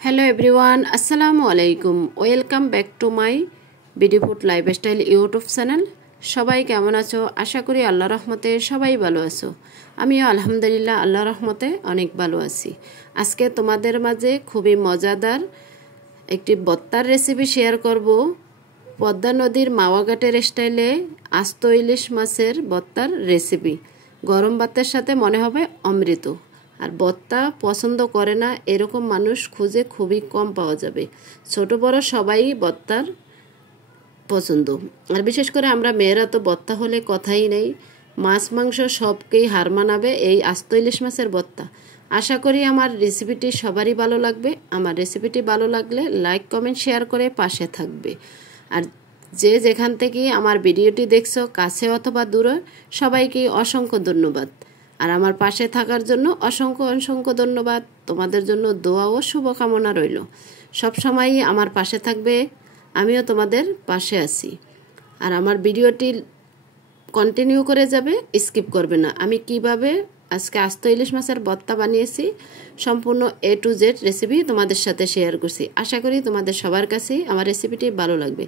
Hello everyone, Assalamu alaikum. Welcome back to my Beautiful Lifestyle YouTube channel. সবাই কেমন আছো? আশা করি আল্লাহর রহমতে সবাই ভালো আছো। আমিও আলহামদুলিল্লাহ আল্লাহর রহমতে অনেক ভালো আছি। আজকে তোমাদের মাঝে খুবই মজাদার একটি ভর্তার রেসিপি শেয়ার করব। পদ্মা নদীর মাওয়াঘাটের স্টাইলে আস্ত ইলিশ মাছের ভর্তার রেসিপি। গরম ভাতের সাথে মনে হবে অমৃত। আর ভর্তা পছন্দ করে না এরকম মানুষ খুঁজে খুবই কম পাওয়া যাবে। ছোট বড় সবাই ভর্তার পছন্দ। আর বিশেষ করে আমরা মেয়েরা তো ভর্তা হলে কথাই নেই। মাছ মাংস সবকেই হার মানাবে এই আস্ত ইলিশ মাছের ভর্তা। আশা করি আমার রেসিপিটি সবারই ভালো লাগবে। আমার রেসিপিটি ভালো লাগলে লাইক কমেন্ট শেয়ার করে পাশে থাকবে। আর যে যেখান থেকে আমার ভিডিওটি দেখছো কাছে অথবা দূরে সবাইকে অসংখ্য ধন্যবাদ। আর আমার পাশে থাকার জন্য অসংখ্য ধন্যবাদ। তোমাদের জন্য দোয়া ও শুভকামনা রইল। সবসময়ই আমার পাশে থাকবে, আমিও তোমাদের পাশে আছি। আর আমার ভিডিওটি কন্টিনিউ করে যাবে, স্কিপ করবে না। আমি কিভাবে আজকে আস্ত ইলিশ মাছের ভর্তা বানিয়েছি সম্পূর্ণ A to Z রেসিপি তোমাদের সাথে শেয়ার করছি। আশা করি তোমাদের সবার কাছেই আমার রেসিপিটি ভালো লাগবে।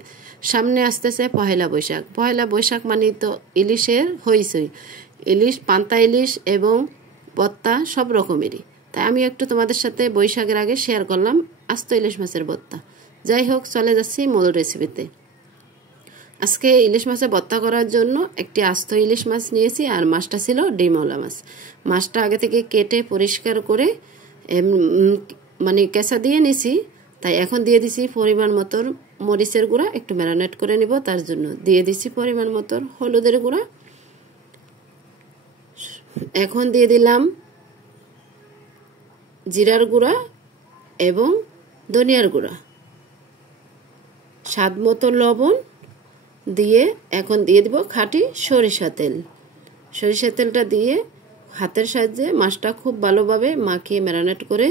সামনে আসতেছে পহেলা বৈশাখ। পহেলা বৈশাখ মানে তো ইলিশের হইচই। ইলিশ, পান্তা ইলিশ এবং ভর্তা সব রকমেরই। তাই আমি একটু তোমাদের সাথে বৈশাখের আগে শেয়ার করলাম আস্ত ইলিশ মাছের ভর্তা। যাই হোক, চলে যাচ্ছি মূল রেসিপিতে। আজকে ইলিশ মাছে ভর্তা করার জন্য একটি আস্ত ইলিশ মাছ নিয়েছি। আর মাছটা ছিল ডিমওয়ালা মাছ। মাছটা আগে থেকে কেটে পরিষ্কার করে মানে কেঁচা দিয়ে নিছি। তাই এখন দিয়ে দিছি পরিমাণ মতো মরিচের গুঁড়া, একটু ম্যারিনেট করে নিব। তার জন্য দিয়ে দিছি পরিমাণ মতো হলুদের গুঁড়া। এখন দিয়ে দিলাম জিরার গুঁড়া এবং ধনিয়ার গুঁড়া, স্বাদ মতো লবণ দিয়ে এখন দিয়ে দিব খাঁটি সরিষা তেল। সরিষা তেলটা দিয়ে হাতের সাহায্যে মাছটা খুব ভালোভাবে মাখিয়ে ম্যারিনেট করে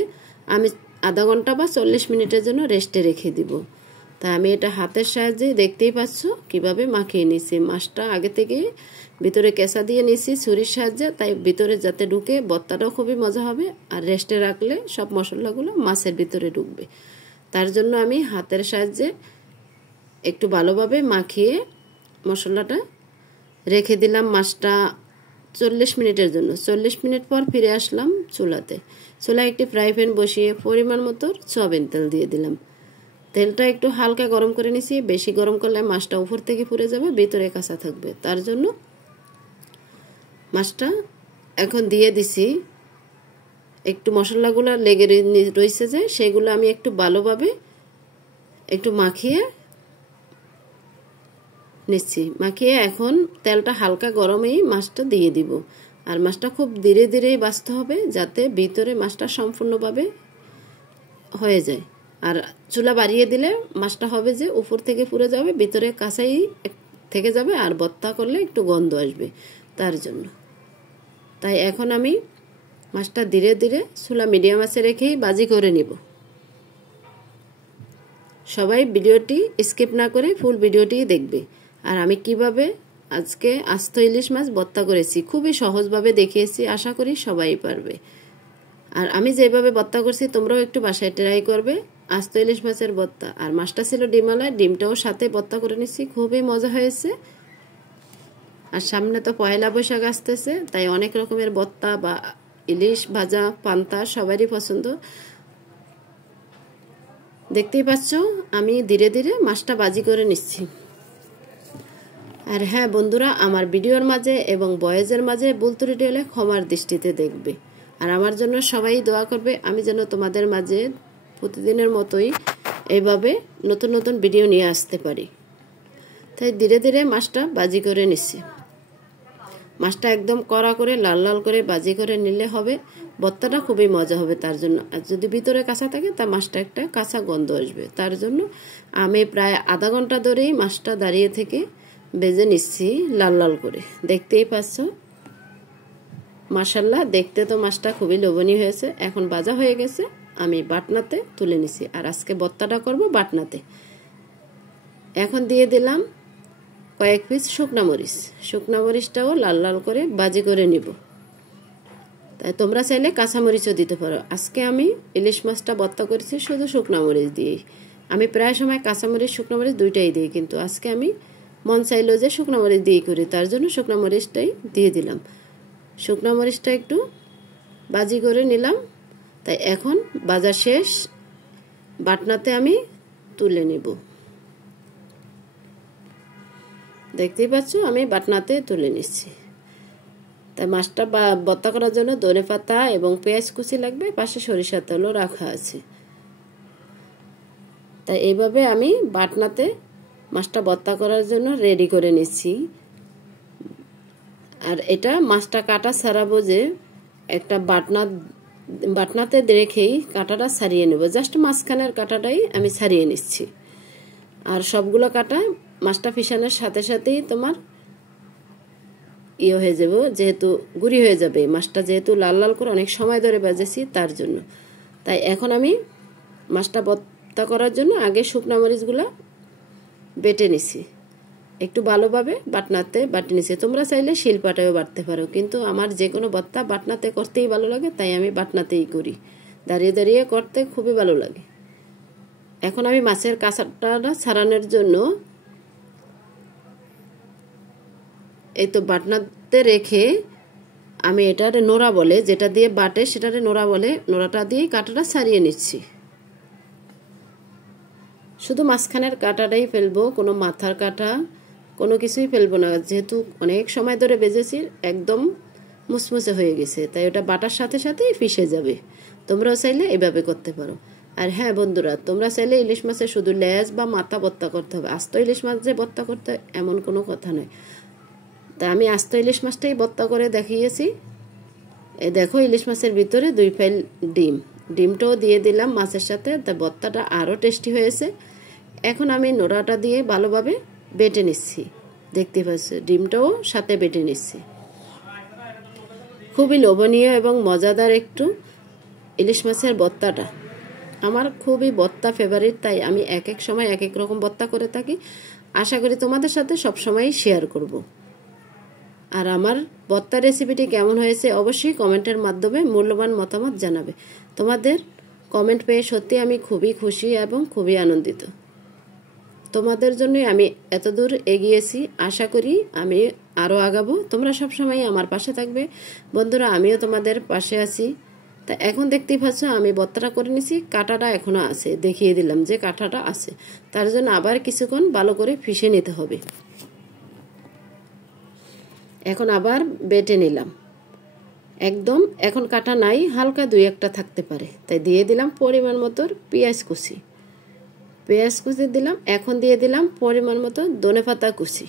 আমি আধা ঘন্টা বা 40 মিনিটের জন্য রেস্টে রেখে দিব। তাই আমি এটা হাতের সাহায্যে দেখতেই পাচ্ছ কিভাবে মাখিয়ে নিছি। মাছটা আগে থেকে ভিতরে কেঁচা দিয়ে নিছি ছুরির সাহায্যে, তাই ভিতরে যাতে ঢুকে ভর্তাটাও খুবই মজা হবে। আর রেস্টে রাখলে সব মশলাগুলো মাছের ভিতরে ঢুকবে। তার জন্য আমি হাতের সাহায্যে একটু ভালোভাবে মাখিয়ে মশলাটা রেখে দিলাম মাছটা 40 মিনিটের জন্য। 40 মিনিট পর ফিরে আসলাম চুলাতে। চুলায় একটি ফ্রাই প্যান বসিয়ে পরিমাণ মতো সয়াবিন তেল দিয়ে দিলাম। তেলটা একটু হালকা গরম করে নিছি। বেশি গরম করলে মাছটা উপর থেকে পুড়ে যাবে, ভিতরে কাঁচা থাকবে। তার জন্য মাছটা এখন দিয়ে দিছি। একটু মশলাগুলো লেগে রয়েছে যে সেগুলো আমি একটু ভালোভাবে একটু মাখিয়ে নিচ্ছি। মাখিয়ে এখন তেলটা হালকা গরমেই মাছটা দিয়ে দিব। আর মাছটা খুব ধীরে ধীরেই ভাজতে হবে যাতে ভিতরে মাছটা সম্পূর্ণভাবে হয়ে যায়। আর চুলা বাড়িয়ে দিলে মাছটা হবে যে উপর থেকে পুড়ে যাবে, ভিতরে কাঁচাই থেকে যাবে। আর ভর্তা করলে একটু গন্ধ আসবে তার জন্য। তাই এখন আমি মাছটা ধীরে ধীরে চুলা মিডিয়াম আঁচে রেখেই ভাজি করে নিব। সবাই ভিডিওটি স্কিপ না করে ফুল ভিডিওটি দেখবে। আর আমি কিভাবে আজকে আস্ত ইলিশ মাছ ভর্তা করেছি খুবই সহজভাবে দেখিয়েছি, আশা করি সবাই পারবে। আর আমি যেভাবে ভর্তা করছি তোমরাও একটু বাসায় ট্রাই করবে আস্ত ইলিশ মাছের ভর্তা। আর মাছটা ছিল ডিমওয়ালা, ডিমটাও সাথে ভর্তা করে নিচ্ছি, খুবই মজা হয়েছে। আর সামনে তো পয়লা বৈশাখ আসতেছে, তাই অনেক রকমের ভর্তা বা ইলিশ ভাজা পান্তা সবারই পছন্দ। দেখতেই পাচ্ছ আমি ধীরে ধীরে মাছটা ভাজি করে নিচ্ছি। আর হ্যাঁ বন্ধুরা, আমার ভিডিওর মাঝে এবং ভয়েসের মাঝে ভুল ত্রুটি হলে ক্ষমার দৃষ্টিতে দেখবে। আর আমার জন্য সবাই দোয়া করবে, আমি যেন তোমাদের মাঝে প্রতিদিনের মতোই এইভাবে নতুন নতুন ভিডিও নিয়ে আসতে পারি। তাই ধীরে ধীরে মাছটা ভাজি করে নিচ্ছি। মাছটা একদম কড়া করে লাল লাল করে ভাজি করে নিলে হবে ভর্তাটা খুবই মজা হবে। তার জন্য আর যদি ভিতরে কাঁচা থাকে তা মাছটা একটা কাঁচা গন্ধ আসবে। তার জন্য আমি প্রায় আধা ঘন্টা ধরেই মাছটা দাঁড়িয়ে থেকে ভেজে নিচ্ছি লাল লাল করে। দেখতেই পাচ্ছ মাশাআল্লাহ, দেখতে তো মাছটা খুবই লোভনীয় হয়েছে। এখন ভাজা হয়ে গেছে, আমি বাটনাতে তুলে নিছি। আর আজকে ভর্তাটা করব বাটনাতে। এখন দিয়ে দিলাম কয়েক পিস শুকনা মরিচ। শুকনা মরিচটাও লাল লাল করে ভাজি করে নিব। তাই তোমরা চাইলে কাঁচামরিচও দিতে পারো। আজকে আমি ইলিশ মাছটা ভর্তা করেছি শুধু শুকনো মরিচ দিয়েই। আমি প্রায় সময় কাঁচামরিচ শুকনো মরিচ দুইটাই দিই, কিন্তু আজকে আমি মন চাইলো যে শুকনো মরিচ দিয়েই করি, তার জন্য শুকনো মরিচটাই দিয়ে দিলাম। শুকনো মরিচটা একটু ভাজি করে নিলাম। তাই এখন ভাজা শেষ, বাটনাতে আমি তুলে নিব। দেখতেই পাচ্ছ আমি বাটনাতে তুলে নিচ্ছি। তাই মাছটা ভর্তা করার জন্য ধনেপাতা এবং পেঁয়াজ কুচি লাগবে, পাশে সরিষার তেলও রাখা আছে। তাই এইভাবে আমি বাটনাতে মাছটা ভর্তা করার জন্য রেডি করে নিচ্ছি। আর এটা মাছটা কাটা ছাড়াবো, যে একটা বাটনাতে রেখেই কাঁটাটা ছাড়িয়ে নেব। জাস্ট মাঝখানের কাঁটাটাই আমি ছাড়িয়ে নিচ্ছি। আর সবগুলো কাটা মাছটা ফিসানোর সাথে সাথেই তোমার হয়ে যাব, যেহেতু গুঁড়ি হয়ে যাবে। মাছটা যেহেতু লাল লাল করে অনেক সময় ধরে ভেজেছি তার জন্য। তাই এখন আমি মাছটা ভর্তা করার জন্য আগে শুকনো মরিচগুলো বেটে নিছি, একটু ভালোভাবে বাটনাতে বাটি নিছি। তোমরা চাইলে শিলপাটায়ও বাটতে পারো, কিন্তু আমার যে কোনো ভর্তা বাটনাতে করতেই ভালো লাগে, তাই আমি বাটনাতেই করি। দাঁড়িয়ে দাঁড়িয়ে করতে খুবই ভালো লাগে। এখন আমি মাছের কাঁচাটা ছাড়ানোর জন্য এই তো বাটনাতে রেখে আমি এটার নোড়া বলে, যেটা দিয়ে বাটে সেটারে নোড়া বলে, নোড়াটা দিয়ে কাঁটাটা ছাড়িয়ে নিচ্ছি। শুধু মাঝখানের কাঁটাটাই ফেলবো, কোনো মাথার কাঁটা কোনো কিছুই ফেলবো না, যেহেতু অনেক সময় ধরে ভেজেছি একদম মুসমুসে হয়ে গেছে। তাই ওটা বাটার সাথে সাথেই ফিসে যাবে। তোমরাও চাইলে এভাবে করতে পারো। আর হ্যাঁ বন্ধুরা, তোমরা চাইলে ইলিশ মাছের শুধু লেজ বা মাথা ভর্তা করতে হবে, আস্ত ইলিশ মাছ যে ভর্তা করতে এমন কোনো কথা নয়। তা আমি আস্ত ইলিশ মাছটাই ভর্তা করে দেখিয়েছি। এই দেখো ইলিশ মাছের ভিতরে 2 ফাইল ডিমটাও দিয়ে দিলাম মাছের সাথে, তা ভর্তাটা আরও টেস্টি হয়েছে। এখন আমি নোড়াটা দিয়ে ভালোভাবে বেটে নিচ্ছি। দেখতে পাচ্ছ ডিমটাও সাথে বেটে নিচ্ছি। খুবই লোভনীয় এবং মজাদার একটু ইলিশ মাছের ভর্তাটা। আমার খুবই ভর্তা ফেভারিট, তাই আমি এক এক সময় এক এক রকম ভর্তা করে থাকি। আশা করি তোমাদের সাথে সবসময়ই শেয়ার করব। আর আমার ভর্তা রেসিপিটি কেমন হয়েছে অবশ্যই কমেন্টের মাধ্যমে মূল্যবান মতামত জানাবে। তোমাদের কমেন্ট পেয়ে সত্যি আমি খুবই খুশি এবং খুবই আনন্দিত। তোমাদের জন্যই আমি এতদূর এগিয়েছি। আশা করি আমি আরও আগাবো। তোমরা সবসময় আমার পাশে থাকবে বন্ধুরা, আমিও তোমাদের পাশে আছি। তা এখন দেখতেই পাচ্ছ আমি ভর্তাটা করে নিছি, কাঁটাটা এখনো আছে, দেখিয়ে দিলাম যে কাঁটাটা আছে। তার জন্য আবার কিছুক্ষণ ভালো করে ফিশে নিতে হবে। এখন আবার বেটে নিলাম একদম। এখন কাটা নাই, হালকা 2-1টা থাকতে পারে, তাই দিয়ে দিলাম পরিমাণ মতো পেঁয়াজ কুচি দিলাম। এখন দিয়ে দিলাম পরিমাণ মতো ধনেপাতা কুচি,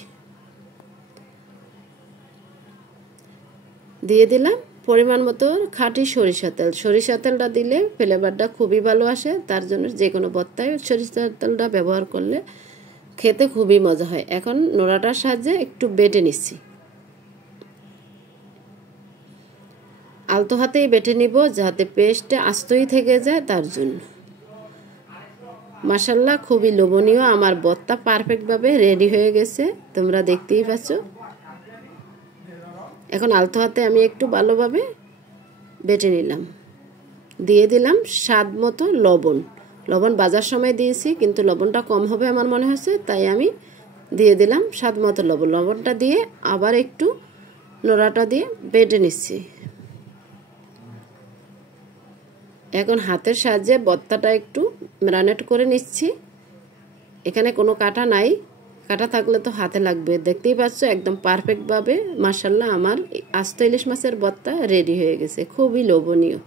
দিয়ে দিলাম পরিমাণ মতো খাঁটি সরিষা তেলটা দিলে ফ্লেভারটা খুবই ভালো আসে। তার জন্য যে কোনো ভর্তায় সরিষার তেলটা ব্যবহার করলে খেতে খুবই মজা হয়। এখন নোড়াটার সাহায্যে একটু বেটে নিচ্ছি, আলতো হাতেই বেটে নিব যাতে পেস্টটা আস্তই থেকে যায়। তার জন্য মাশাআল্লাহ খুবই লোভনীয় আমার ভর্তা পারফেক্টভাবে রেডি হয়ে গেছে, তোমরা দেখতেই পাচ্ছ। এখন আলতো হাতে আমি একটু ভালোভাবে বেটে নিলাম। দিয়ে দিলাম স্বাদ মতো লবণ বাজার সময় দিয়েছি, কিন্তু লবণটা কম হবে আমার মনে হয়েছে, তাই আমি দিয়ে দিলাম স্বাদ মতো লবণটা দিয়ে আবার একটু নোড়াটা দিয়ে বেটে নিচ্ছি। এখন হাতের সাহায্যে ভর্তাটা একটু ম্যারিনেট করে নিচ্ছি। এখানে কোনো কাটা নাই, কাটা থাকলে তো হাতে লাগবে। দেখতেই পাচ্ছ একদম পারফেক্টভাবে মাশাআল্লাহ আমার আস্ত ইলিশ মাছের ভর্তা রেডি হয়ে গেছে। খুবই লোভনীয়,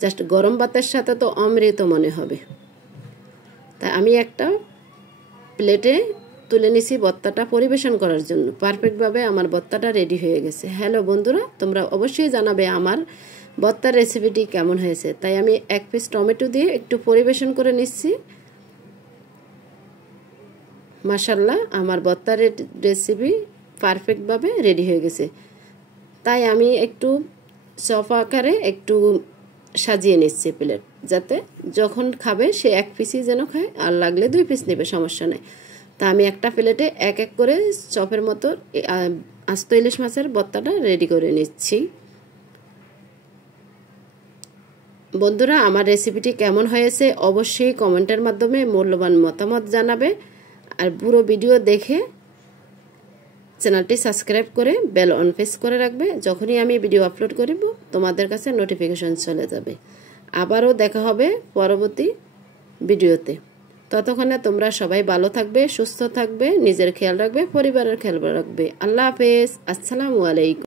জাস্ট গরম ভাতের সাথে তো অমৃত মনে হবে। তা আমি একটা প্লেটে তুলে নিছি ভর্তাটা পরিবেশন করার জন্য। পারফেক্টভাবে আমার ভর্তাটা রেডি হয়ে গেছে। হ্যালো বন্ধুরা, তোমরা অবশ্যই জানাবে আমার ভর্তার রেসিপিটি কেমন হয়েছে। তাই আমি 1 পিস টমেটো দিয়ে একটু পরিবেশন করে নিচ্ছি। মাশাআল্লাহ আমার ভর্তার রেসিপি পারফেক্টভাবে রেডি হয়ে গেছে। তাই আমি একটু চপ আকারে একটু সাজিয়ে নিচ্ছি প্লেট, যাতে যখন খাবে সে 1 পিসই যেন খায়, আর লাগলে 2 পিস নেবে, সমস্যা নেই। তা আমি একটা প্লেটে এক এক করে চপের মতো আস্ত ইলিশ মাছের ভর্তাটা রেডি করে নিচ্ছি। বন্ধুরা, আমার রেসিপিটি কেমন হয়েছে অবশ্যই কমেন্টের মাধ্যমে মূল্যবান মতামত জানাবে। আর পুরো ভিডিও দেখে চ্যানেলটি সাবস্ক্রাইব করে বেল অন প্রেস করে রাখবে। যখনই আমি ভিডিও আপলোড করব তোমাদের কাছে নোটিফিকেশন চলে যাবে। আবারও দেখা হবে পরবর্তী ভিডিওতে। ততক্ষণে তোমরা সবাই ভালো থাকবে, সুস্থ থাকবে, নিজের খেয়াল রাখবে, পরিবারের খেয়াল রাখবে। আল্লাহ হাফেজ। আসসালামু আলাইকুম।